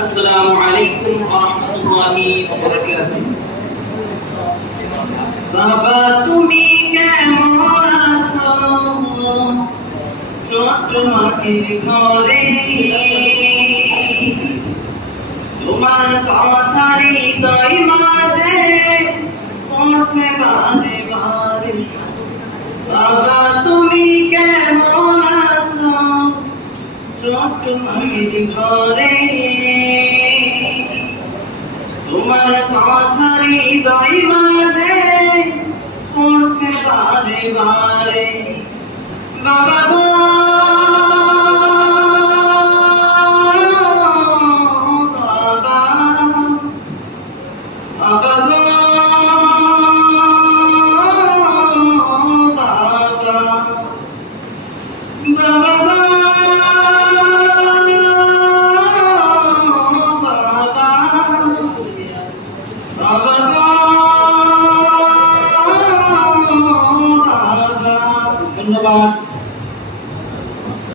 আসসালামু আলাইকুম ওয়া রাহমাতুল্লাহি ওয়া বারাকাতুহু। বাবা তুমি কেমন আছো? ছোট্ট মাটির ঘরে তোমার কথা হৃদয় মাঝে পড়ছে বারে বারে। বাবা তুমি কেমন আছো? ছোট্ট মাটির ঘরে তোমার কথা হৃদয় মাঝে পড়ছে বারে বারে। বাবা গো বাবা, বাবা গো বাবা, বাবা গো ধন্যবাদ।